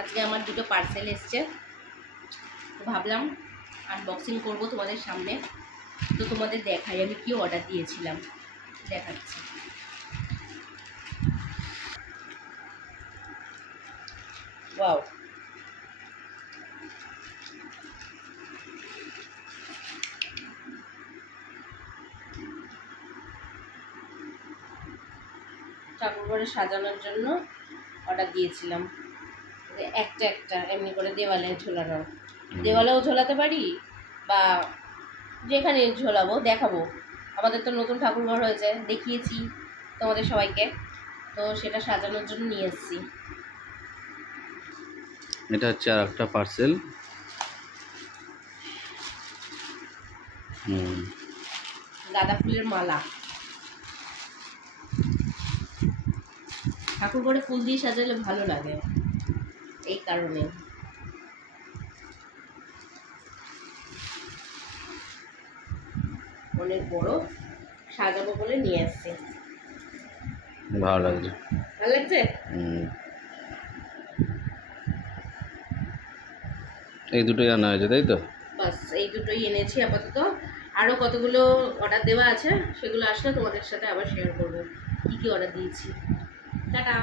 আজকে আমার দুটো পার্সেল এসছে, তো ভাবলাম আনবক্সিং করব তোমাদের সামনে। তো তোমাদের দেখাই আমি কি অর্ডার দিয়েছিলাম, দেখাচ্ছি। ওয়াও, ঠাকুরঘরে সাজানোর জন্য অর্ডার দিয়েছিলাম। একটা একটা এমনি করে দেওয়ালে ঝোলানো, দেওয়ালেও ঝোলাতে পারি বা যেখানে ঝোলাবো, দেখাবো। আমাদের তো নতুন ঠাকুরঘর হয়েছে, দেখিয়েছি তোমাদের সবাইকে, তো সেটা সাজানোর জন্য নিয়ে এসেছি। এটা হচ্ছে আর একটা পার্সেল। গাঁদা ফুলের মালা। ঠাকুর ঘরে ফুল দিয়ে সাজালে ভালো লাগে, এই কারণে। অনেক বড়, সাজাবো বলে নিয়ে আসছি। ভালো লাগছে। ভালো লাগছে। এই দুটোই আনা হয়েছে, তাই তো? বাস এই দুটোই এনেছি আপাতত। আরও কতগুলো অর্ডার দেওয়া আছে, সেগুলো আসলে তোমাদের সাথে আবার শেয়ার করবো কী কী অর্ডার দিয়েছি। টাটা।